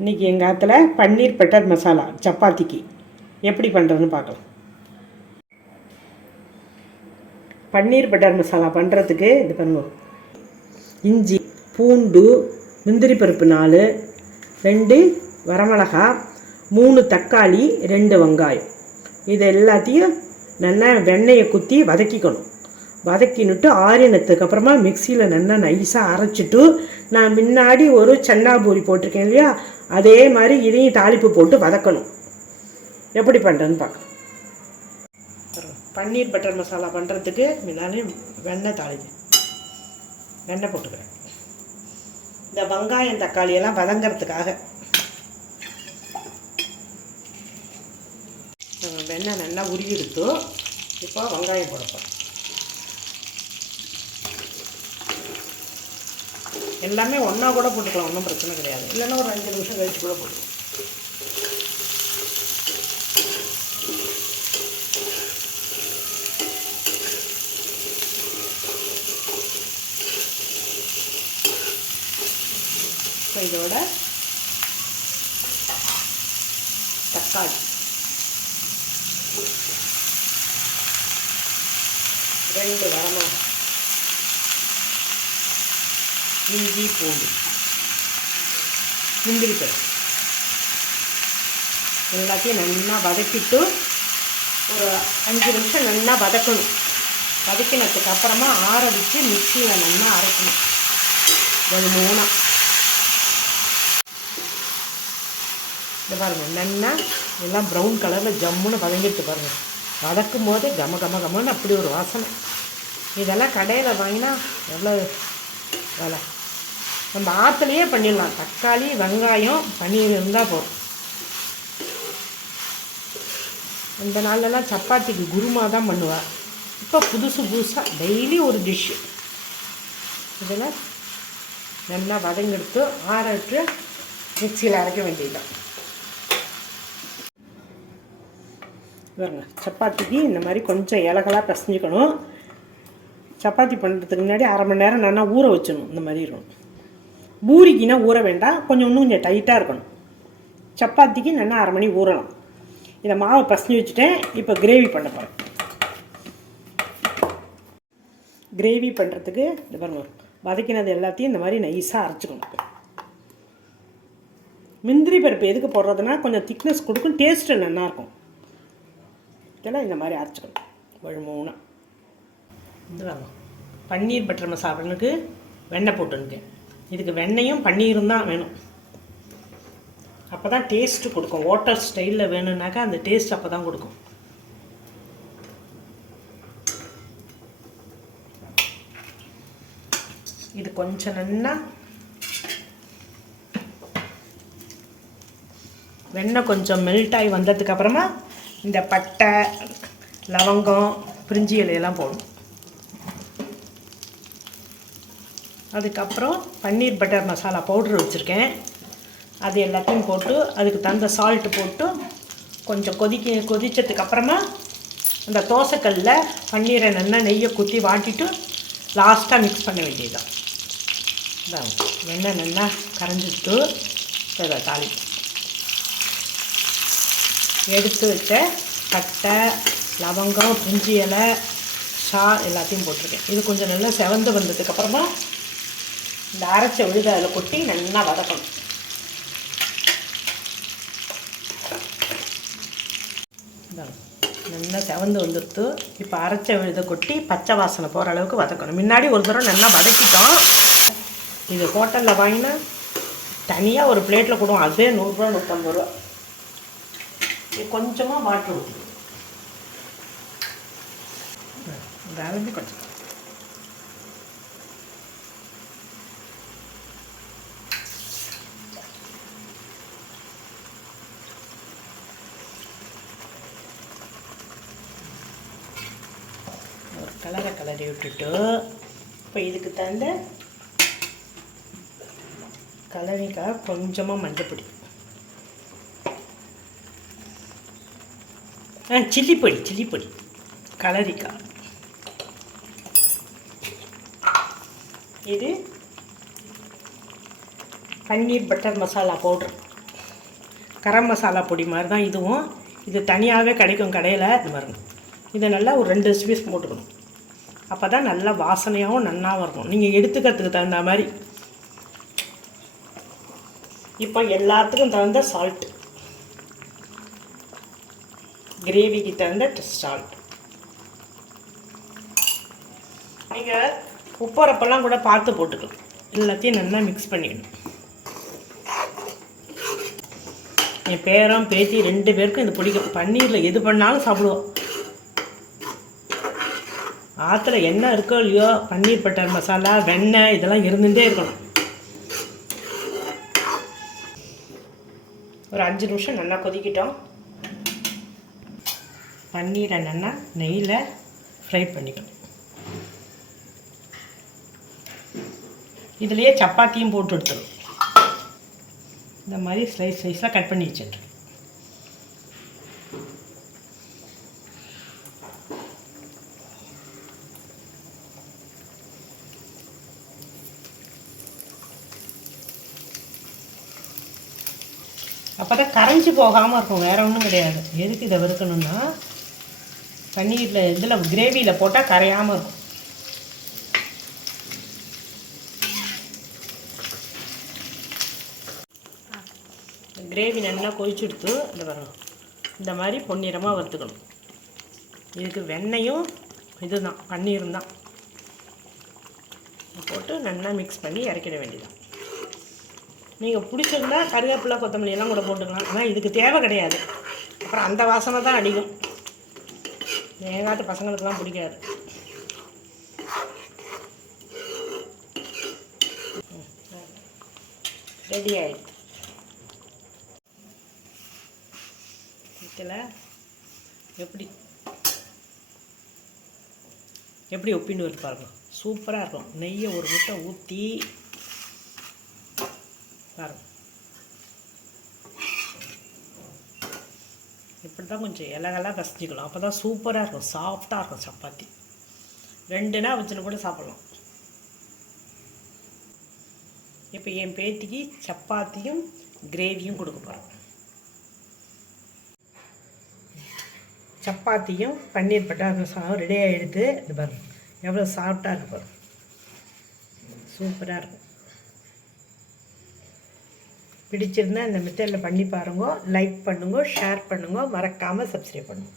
இன்றைக்கி எங்கள் ஆற்றுல பன்னீர் பட்டர் மசாலா சப்பாத்திக்கு எப்படி பண்ணுறதுன்னு பார்க்கலாம். பன்னீர் பட்டர் மசாலா பண்ணுறதுக்கு இது பண்ணுவோம். இஞ்சி, பூண்டு, முந்திரி பருப்பு 4, 2 வரமிளகா, 3 தக்காளி, 2 வெங்காயம். இது எல்லாத்தையும் நல்லா வெண்ணெயை குத்தி வதக்கிக்கணும். வதக்கினுட்டு ஆறினத்துக்கப்புறமா மிக்சியில் நல்லா நைஸாக அரைச்சிட்டு, நான் முன்னாடி ஒரு சன்னா பூரி போட்டிருக்கேன் இல்லையா, அதே மாதிரி இதையும் தாளிப்பு போட்டு வதக்கணும். எப்படி பண்ணுறதுன்னு பார்க்கலாம். பன்னீர் பட்டர் மசாலா பண்ணுறதுக்கு முன்னாடி வெண்ணெய் வெண்ணெய் போட்டுக்கிறேன். இந்த வெங்காயம் தக்காளியெல்லாம் வதங்கிறதுக்காக வெண்ணெய் நல்லா உருகி எடுத்து இப்போ வெங்காயம் போடப்போம். எல்லாமே ஒன்றா கூட போட்டுக்கலாம், ஒன்றும் பிரச்சனை கிடையாது. இல்லைன்னா ஒரு 5 நிமிஷம் கழிச்சு கூட போட்டுக்கலாம். இப்போ இதோட தக்காளி 2 வரமிளகாய், இஞ்சி, பூண்டு, முந்திரி பருப்பு எல்லாத்தையும் நல்லா வதக்கிட்டு ஒரு 5 நிமிஷம் நல்லா வதக்கணும். வதக்கினதுக்கு அப்புறமா ஆற வச்சு மிக்சியில் நல்லா அரைக்கணும். ஒரு 3 இது பாருங்கள், நல்லா எல்லாம் ப்ரௌன் கலரில் ஜம்முன்னு வதங்கிட்டு பாருங்கள். வதக்கும் போது கமன்னு அப்படி ஒரு வாசனை. இதெல்லாம் கடையில் வாங்கினா எவ்வளோ வேலை. நம்ம ஆற்றுலையே பண்ணிடலாம். தக்காளி, வெங்காயம், பன்னீர் இருந்தால் போதும். அந்த நாள்லலாம் சப்பாத்திக்கு குருமா தான் பண்ணுவாள். இப்போ புதுசாக டெய்லி ஒரு டிஷ்ஷு. இதில் நல்லா வதங்கெடுத்து ஆறட்டு மிக்சியில் அரைக்க வேண்டியதுதான். பாருங்க, சப்பாத்திக்கு இந்த மாதிரி கொஞ்சம் இலகலாக பிசைஞ்சிக்கணும். சப்பாத்தி பண்ணுறதுக்கு முன்னாடி 1/2 மணி நேரம் நல்லா ஊற வச்சிடணும். இந்த மாதிரி இருக்கணும். பூரிக்குன்னா ஊற வேண்டாம், கொஞ்சம் டைட்டாக இருக்கணும். சப்பாத்திக்கு நல்லா 1/2 மணி ஊறணும். இதை மாவை பசஞ்சு வச்சுட்டேன். இப்போ கிரேவி பண்ண போகிறேன். கிரேவி பண்ணுறதுக்கு இந்த பாருங்க, வதக்கினது எல்லாத்தையும் இந்த மாதிரி நைஸாக அரைச்சிக்கணும். முந்திரி பருப்பு எதுக்கு போடுறதுனா கொஞ்சம் திக்னஸ் கொடுக்கும், டேஸ்ட்டு நல்லாயிருக்கும். இதெல்லாம் இந்த மாதிரி அரைச்சிக்கணும். வழுமூணா இதுதாங்க பன்னீர் பட்டர் மசாலாவுக்கு வெண்ணெய் போட்டுருக்கேன். இதுக்கு வெண்ணெயும் பன்னீரும் தான் வேணும். அப்போ தான் டேஸ்ட்டு கொடுக்கும். ஹோட்டல் ஸ்டைலில் வேணும்னாக்கா அந்த டேஸ்ட் அப்போ தான் கொடுக்கும். இது கொஞ்சம் நல்லா வெண்ணெய் கொஞ்சம் மெல்ட் ஆகி வந்ததுக்கப்புறமா இந்த பட்டை, லவங்கம், பிரிஞ்சி இலையெல்லாம் போடணும். அதுக்கப்புறம் பன்னீர் பட்டர் மசாலா பவுட்ரு வச்சுருக்கேன். அது எல்லாத்தையும் போட்டு அதுக்கு தகுந்த சால்ட்டு போட்டு கொஞ்சம் கொதித்ததுக்கப்புறமா அந்த தோசைக்கல்லில் பன்னீரை நல்லா நெய்யை குத்தி வாட்டிட்டு லாஸ்ட்டாக மிக்ஸ் பண்ண வேண்டியதுதான். இதான் எண்ணெய் நல்லா கரைஞ்சிட்டு அதை தாளிக்கும். எடுத்து வச்ச பட்டை, லவங்கம், பிரிஞ்சி இலை, எல்லாத்தையும் போட்டிருக்கேன். இது கொஞ்சம் நல்லா செவந்து வந்ததுக்கப்புறமா இந்த அரைச்ச விழுத அதில் கொட்டி நல்லா வதக்கணும். நல்லா செவந்து வந்துடுத்து. இப்போ அரைச்ச விழுத கொட்டி பச்சை வாசனை போகிற அளவுக்கு வதக்கணும். முன்னாடி ஒரு தடவை நல்லா வதக்கிட்டோம். இது ஹோட்டலில் வாங்கினா தனியாக ஒரு பிளேட்டில் கொடுவோம். அதே 100 ரூபா 150 ரூபா. இது கொஞ்சமாக வாட்டர் ஊற்றி வேலைமே கொஞ்சம் ஒரு கலரி விட்டுட்டு இப்போ இதுக்கு தகுந்த கலரிக்காக கொஞ்சமாக மஞ்சப்பொடி, சில்லிப்பொடி கலரிக்காய். இது பன்னீர் பட்டர் மசாலா பவுடர் கரம் மசாலா பொடி மாதிரி தான் இதுவும். இது தனியாகவே கிடைக்கும் கடையில். இது பாருங்க, இதை நல்லா ஒரு 2 பீஸ் போட்டுக்கணும். அப்போ தான் நல்லா வாசனையாகவும் நன்னாவும் இருக்கும், நீங்கள் எடுத்துக்கிறதுக்கு தகுந்த மாதிரி. இப்போ எல்லாத்துக்கும் தகுந்த சால்ட், கிரேவிக்கு தகுந்த சால்ட். நீங்கள் உப்புறப்பெல்லாம் கூட பார்த்து போட்டுக்கலாம். எல்லாத்தையும் நல்லா மிக்ஸ் பண்ணிக்கணும். என் பேரன் பேத்தி 2 பேருக்கும் இது பிடிக்கும். பன்னீரில் எது பண்ணாலும் சாப்பிடுவோம். ஆற்றுல என்ன இருக்கோ இல்லையோ பன்னீர் பட்டர் மசாலா, வெண்ணெய் இதெல்லாம் இருந்துகிட்டே இருக்கணும். ஒரு 5 நிமிஷம் நல்லா கொதிக்கிட்டோம். பன்னீரை நல்லா நெய்யில் ஃப்ரை பண்ணிக்கணும். இதுலேயே சப்பாத்தியும் போட்டு எடுத்துடும். இந்த மாதிரி ஸ்லைஸாக கட் பண்ணி வச்சுருக்கேன். அப்போ தான் கரைஞ்சி போகாமல் இருக்கும், வேறு ஒன்றும் கிடையாது. எதுக்கு இதை வறுக்கணுன்னா பன்னீரில் இதில் கிரேவியில் போட்டால் கரையாமல் இருக்கும். கிரேவி நல்லா கொதிச்சுடுத்து இந்த வரணும். இந்த மாதிரி பொன்னிறமாக வறுத்துக்கணும். இதுக்கு வெண்ணெயும் இதுதான் பன்னீரும் தான் போட்டு நல்லா மிக்ஸ் பண்ணி இறக்கிட வேண்டியதான். நீங்கள் பிடிச்சிருந்தா கருவேப்பிலை கொத்தமல்லி எல்லாம் கூட போட்டுக்கலாம். ஆனால் இதுக்கு தேவை கிடையாது. அப்புறம் அந்த வாசனை தான் அடிக்கும். ஏகாட்டு பசங்களுக்கெல்லாம் பிடிக்காது. ரெடி ஆகிடுது. இதில் எப்படி ஒப்பின்னு வருது பாருங்க, சூப்பராக இருக்கும். நெய்யை ஒரு முட்டை ஊற்றி பாருங்க. இப்படி தான் கொஞ்சம் இலகெல்லாம் கசிஞ்சிக்கலாம். அப்போ தான் சூப்பராக இருக்கும், சாஃப்டாக இருக்கும் சப்பாத்தி. 2 நாள் வச்சுன்னு கூட சாப்பிட்லாம். இப்போ என் பேத்திக்கு சப்பாத்தியும் கிரேவியும் கொடுக்க போகிறேன். சப்பாத்தியும் பன்னீர் பட்டர் மசாலாவும் ரெடி ஆகிடுது. இது பாருங்க எவ்வளோ சாஃப்டாக இருக்கு பாருங்க, சூப்பராக இருக்கும். பிடிச்சிருந்தா இந்த மெத்தடில் பண்ணி பாருங்க. லைக் பண்ணுங்க, ஷேர் பண்ணுங்க, மறக்காமல் சப்ஸ்கிரைப் பண்ணுங்க.